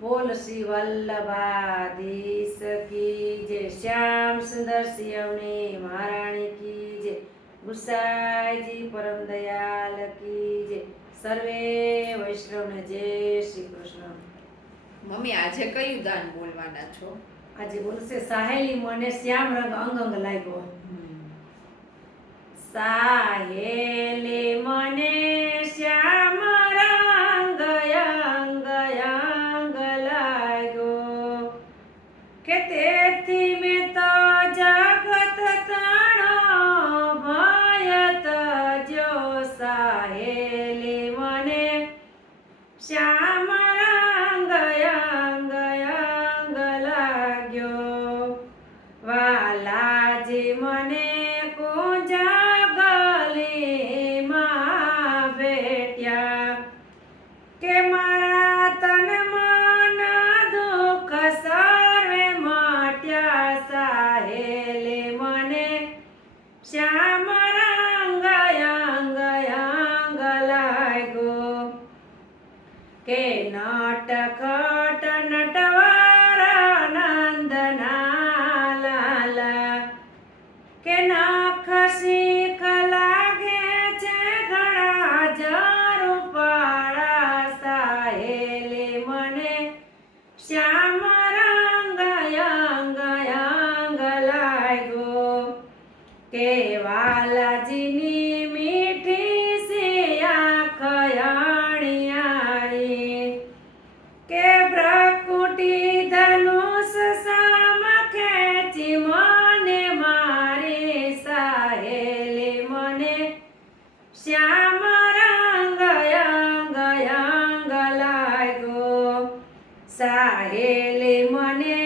બોલ શ્રી વલ્લભાધીશ કી જય. શ્યામ સુંદર સિયવણી મહારાણી કી જય. ગુસાઈજી પરમ દયાલ કી જય. સર્વે વૈષ્ણવને જય શ્રી કૃષ્ણ. મમ્મી આજે કયું ગાન બોલવાના છો? આજે બોલશે સાહેલી મને શ્યામ રંગ અંગ અંગ લાગ્યો. સાહેલી મને શ્યામ રંગ અંગ અંગ લાગ્યો કે તેથી મેં તો જગત તણો ભય તજો. સાહેલી મને શ્યામ રંગ અંગ અંગ લાગ્યો. વાલાજી મને કુંજગલીમાં ભેટ્યા કે મારા તન મન દુઃખ સર્વે મટ્યા. સાહેલી મને શ્યામ રંગ અંગ અંગ લાગ્યો કે નટખટ નટવર નંદના લાલા કે નખ શીખ લાગે છે ઘણા જરુપાળા. સાહેલી મને શ્યામ રંગ અંગ અંગ લાગ્યો કે વાલાજીની મીઠી સી આંખ અણિયાળી કે પ્રકૃતિ ધનુષ સામ ખેંચી મને મારી. સાહેલી મને શ્યામ રંગ અંગ અંગ લાગ્યો. સાહેલી મને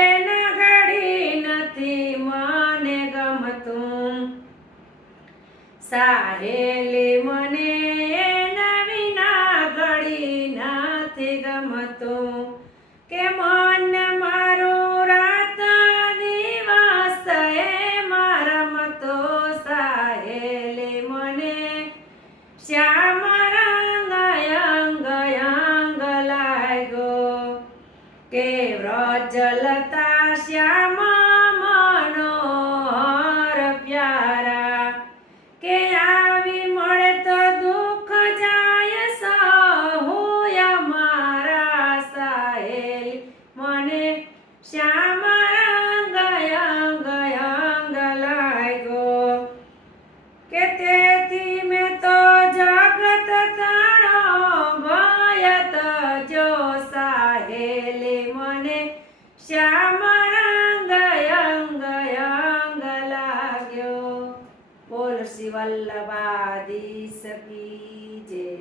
એના ઘડી નથી મને ગમતું. સાહેલી મને એના વિના ઘડી નથી ગમતું કે મન મારું રાત દિવસ એમાં રમતો. સાહેલી મને શ્યામ રંગ અંગ અંગ લાગ્યો કે વ્રજલતા શ્યામ મનોહર પ્યારા કે આવી મળે તો દુઃખ જાય સહુય મારા. સાહેલી મને શ્યામ રંગ અંગ અંગ લાગ્યો કે તેથી મેં તો જગત તણો ભય તજો. સાહેલી મને શ્યામ રંગ અંગ અંગ લાગ્યો. બોલ શ્રી વલ્લભાધીશ કી જય.